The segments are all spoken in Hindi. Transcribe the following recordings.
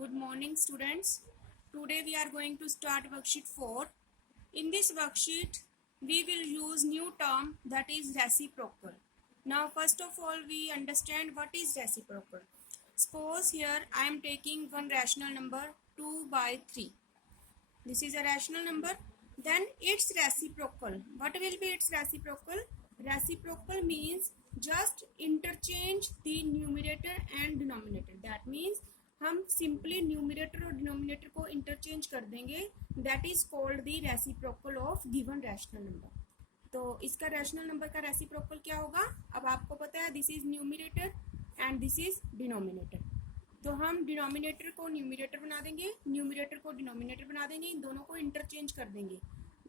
Good morning, students. Today we are going to start worksheet 4. In this worksheet, we will use new term that is reciprocal. Now, first of all, we understand what is reciprocal. Suppose here I am taking one rational number 2 by 3. This is a rational number. Then its reciprocal. What will be its reciprocal? Reciprocal means just interchange the numerator and denominator. That means हम सिंपली न्यूमिनेटर और डिनोमिनेटर को इंटरचेंज कर देंगे. That is called the reciprocal of given rational number. तो इसका रैशनल नंबर का रेसिप्रोकल क्या होगा? अब आपको पता है this is numerator and this is denominator. तो हम डिनोमिनेटर को न्यूमिनेटर बना देंगे, न्यूमिनेटर को डिनोमिनेटर बना देंगे, इन दोनों को इंटरचेंज कर देंगे.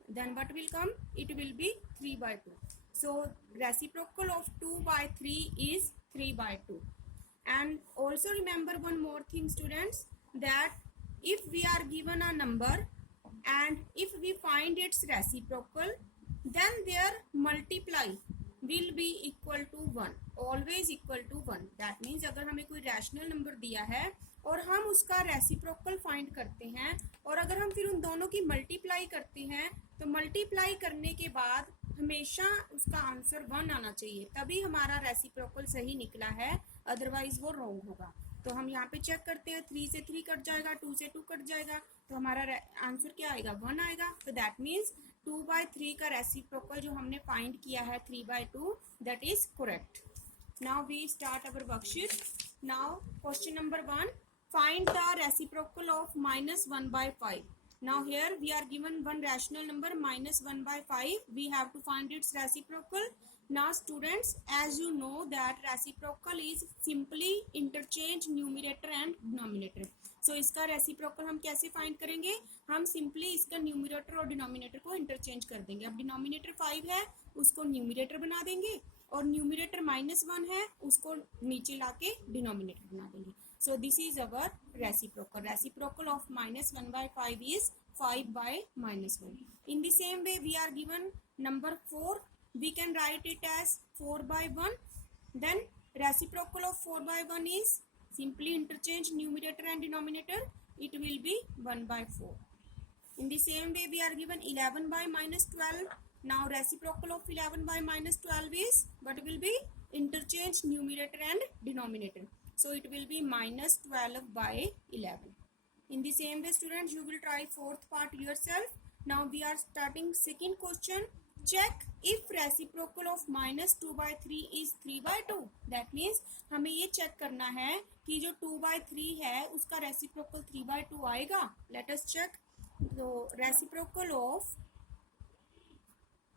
Then what will come? It will be 3/2. So reciprocal of 2/3 is 3/2. And also remember one more thing, students, that if we are given a number and if we find its reciprocal, then their multiply will be equal to 1, always equal to 1. That means अगर हमें कोई रैशनल नंबर दिया है और हम उसका रेसिप्रोकल फाइंड करते हैं और अगर हम फिर उन दोनों की मल्टीप्लाई करते हैं तो मल्टीप्लाई करने के बाद हमेशा उसका आंसर 1 आना चाहिए, तभी हमारा रेसिप्रोकल सही निकला है, अदरवाइज वो रॉन्ग होगा. तो हम यहाँ पे चेक करते हैं, 3 से 3 कट जाएगा, 2 से 2 कट जाएगा, तो हमारा आंसर क्या आएगा? 1 आएगा. तो दैट मीन्स 2/3 का रेसिप्रोकल जो हमने फाइंड किया है 3/2, that is correct. Now we start our worksheet. Now question number 1, find the reciprocal of -1/5. Now here we are given one rational number -1/5. We have to find its reciprocal. Now students, as you know that reciprocal is simply interchange numerator and denominator. So इसका reciprocal हम कैसे find करेंगे? हम simply इसका numerator और denominator को interchange कर देंगे. अब denominator 5 है, उसको numerator बना देंगे और numerator -1 है, उसको नीचे लाके denominator बना देंगे. So this is our reciprocal. Reciprocal of -1/5 is 5/-1. In the same way, we are given number 4. We can write it as 4/1. Then reciprocal of 4/1 is simply interchange numerator and denominator. It will be 1/4. In the same way, we are given 11/-12. Now reciprocal of 11/-12 is what will be? Interchange numerator and denominator. So it will be -12/11. In the same way, students, you will try fourth part yourself. Now we are starting second question. Check if reciprocal of -2/3 is 3/2. That means हमें ये चेक करना है कि जो 2/3 है उसका रेसिप्रोकल 3/2 आएगा. Let us check. तो reciprocal of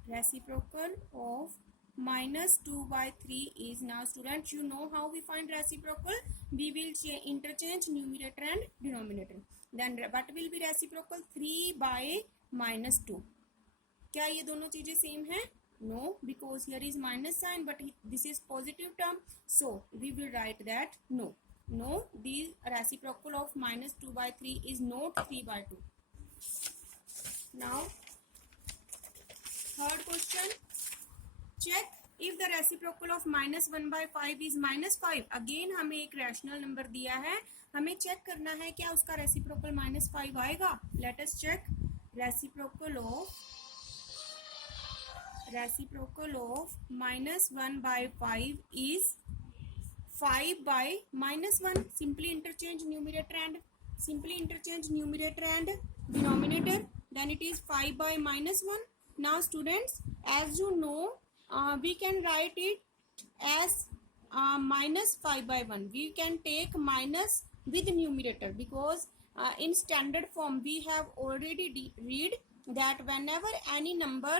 -2/3 is, now students, you know how we find reciprocal. We will interchange numerator and denominator. Then what will be reciprocal? 3/-2. क्या ये दोनों चीजें सेम है? No, because here is minus sign, but this is positive term, so we will write that no. The reciprocal of -2/3 is not 3/2. Now third question, check if the reciprocal of -1/5 is -5. Again हमें एक रैशनल नंबर दिया है, हमें चेक करना है क्या उसका रेसिप्रोकल -5 आएगा. Let us check. Reciprocal of -1/5 is 5/-1. Simply interchange numerator and denominator. Then it is 5/-1. Now students, as you know, we can write it as -5/1. We can take minus with numerator because in standard form we have already read that whenever any number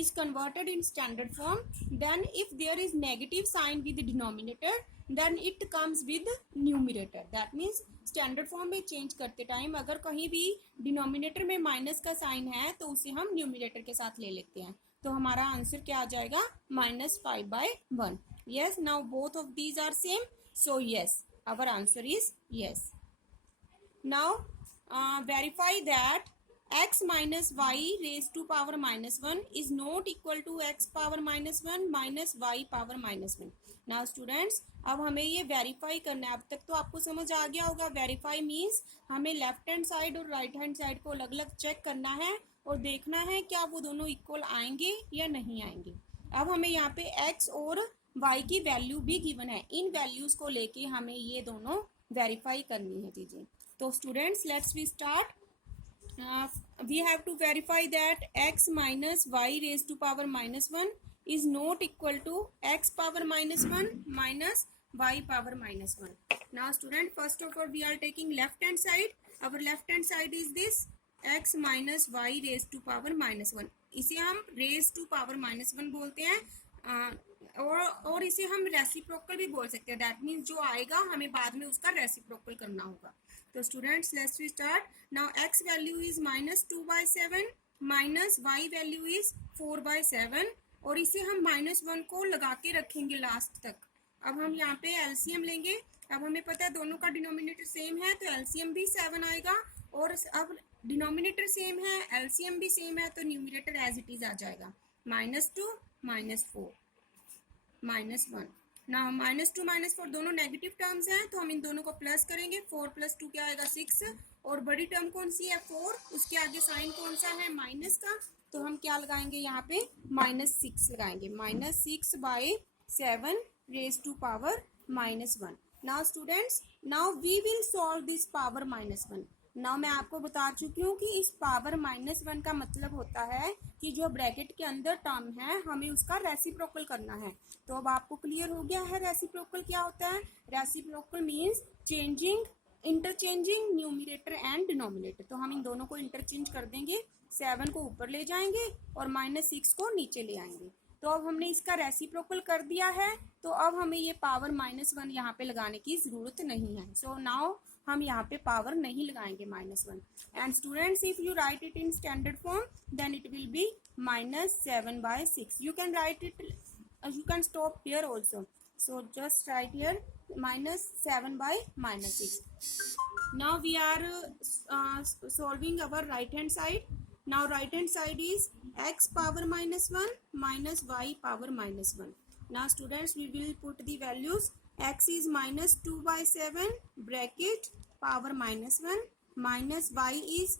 is converted in standard form, then if there is negative sign with the denominator, then it comes with numerator. That means standard form में चेंज करते टाइम अगर कहीं भी डिनोमिनेटर में माइनस का साइन है तो उसे हम न्यूमिनेटर के साथ ले लेते हैं, तो हमारा आंसर क्या आ जाएगा? -5/1. Yes, now both of these are same, so yes, our answer is yes. Now verify that x minus y raised to power -1 is not equal to x power -1 minus y power -1. Now students, अब हमें ये वेरीफाई करना है। अब तक तो आपको समझ आ गया होगा, वेरीफाई मीन्स हमें लेफ्ट हैंड साइड और राइट हैंड साइड को अलग अलग चेक करना है और देखना है क्या वो दोनों इक्वल आएंगे या नहीं आएंगे। अब हमें यहाँ पे x और y की वैल्यू भी गिवन है, इन वैल्यूज को लेके हमें ये दोनों वेरीफाई करनी है चीजें। तो students let's we start. We have to verify that x minus y raised to power minus 1 is not equal to x power minus 1 minus y power minus 1. Now student, first of all we are taking left hand side. Our left hand side is this x minus y raised to power minus 1. इसे हम raised to power minus 1 बोलते हैं, और इसे हम रेसिप्रोकल भी बोल सकते हैं। दैट मीन्स जो आएगा हमें बाद में उसका रेसिप्रोकल करना होगा। तो students let's we start. Now x value is -2/7 minus y value is 4/7, और इसे हम -1 को लगा के रखेंगे लास्ट तक। अब हम यहाँ पे एलसीएम लेंगे। अब हमें पता है दोनों का डिनोमिनेटर सेम है तो एलसीएम भी 7 आएगा, और अब डिनोमिनेटर सेम है, एलसीएम भी सेम है, तो न्यूमरेटर एज इट इज आ जाएगा -2 -4 -1। ना -2 -4 दोनों नेगेटिव टर्म्स हैं तो हम इन दोनों को प्लस करेंगे। 4 + 2 क्या आएगा 6, और बड़ी टर्म कौन सी है 4, उसके आगे साइन कौन सा है माइनस का, तो हम क्या लगाएंगे यहाँ पे -6 लगाएंगे। -6/7 raised to power -1। Now students, now we will solve this power -1। नाउ मैं आपको बता चुकी हूँ कि इस पावर -1 का मतलब होता है कि जो ब्रैकेट के अंदर टर्म है हमें उसका रेसिप्रोकल करना है। तो अब आपको क्लियर हो गया है रेसिप्रोकल क्या होता है। Reciprocal means interchanging numerator and denominator. तो हम इन दोनों को इंटरचेंज कर देंगे, 7 को ऊपर ले जाएंगे और -6 को नीचे ले आएंगे। तो अब हमने इसका रेसिप्रोकल कर दिया है, तो अब हमें ये पावर -1 यहाँ पे लगाने की जरूरत नहीं है। सो नाउ हम यहाँ पे पावर नहीं लगाएंगे -1। And students, if you write it in standard form then it will be -7/6। You can write it, you can stop here also, so just write here -7/6. Now we are solving our right hand side. Now right hand side is x power -1 minus y power -1. Now students, we will put the values. X is -2/7 bracket power -1 minus y is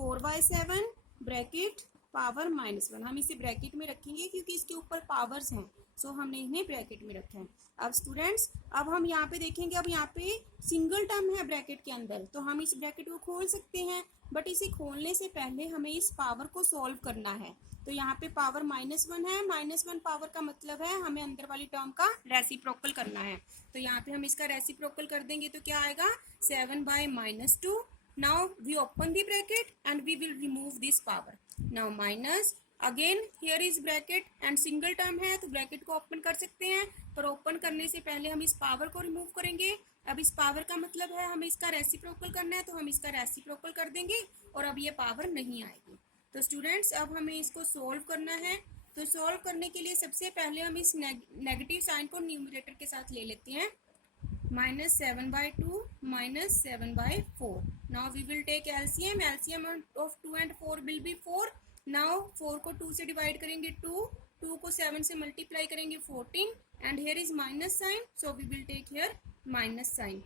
4/7 bracket power -1। हम इसे ब्रैकेट में रखेंगे क्योंकि इसके ऊपर पावर्स हैं, सो हमने इन्हें ब्रैकेट में रखा है। अब स्टूडेंट्स, अब हम यहाँ पे देखेंगे, अब यहाँ पे सिंगल टर्म है ब्रैकेट के अंदर, तो हम इस ब्रैकेट को खोल सकते हैं, बट इसे खोलने से पहले हमें इस पावर को सॉल्व करना है। तो यहाँ पे पावर -1 है, -1 पावर का मतलब है हमें अंदर वाली टर्म का रेसिप्रोकल करना है। तो यहाँ पे हम इसका रेसिप्रोकल कर देंगे तो क्या आएगा 7/-2। Now we open the bracket and we will remove this power. Now minus, again here is bracket and single term है तो ब्रैकेट को ओपन कर सकते हैं, पर ओपन करने से पहले हम इस पावर को रिमूव करेंगे। अब इस पावर का मतलब है हमें इसका रेसिप्रोकल करना है, तो हम इसका रेसिप्रोकल कर देंगे और अब ये पावर नहीं आएगी। तो स्टूडेंट्स, अब हमें इसको सोल्व करना है। तो सोल्व करने के लिए सबसे पहले हम इस नेगेटिव साइन को न्यूमरेटर के साथ ले लेते हैं। -7/2 -7/4. Now we will take LCM. LCM of 2 and 4 will be 4. Now 4 को 2 से डिवाइड करेंगे 2, 2 को 7 से मल्टीप्लाई करेंगे 14, and here is minus sign, so we will take here minus sign.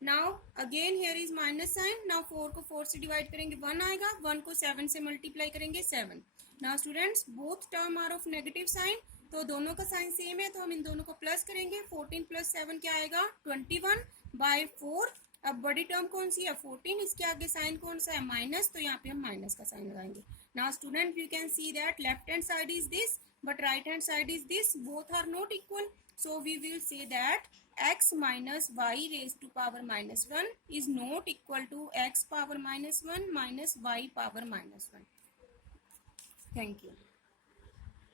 Now again here is minus sign. Now 4 को 4 से डिवाइड करेंगे 1 आएगा, 1 को 7 से मल्टीप्लाई करेंगे 7. Now students, both term are of negative sign, तो दोनों का साइन सेम है तो हम इन दोनों को प्लस करेंगे। 14 + 7 क्या आएगा 21/4। अब बड़ी टर्म कौन सी है 14, इसके आगे साइन कौन सा है माइनस, तो यहाँ पे हम माइनस का साइन लगाएंगे। Now student, you can see that left hand side is this but right hand side is this, both are not equal, so we will say that x minus y raised to power -1 is not equal to x power -1 minus y power -1. Thank you.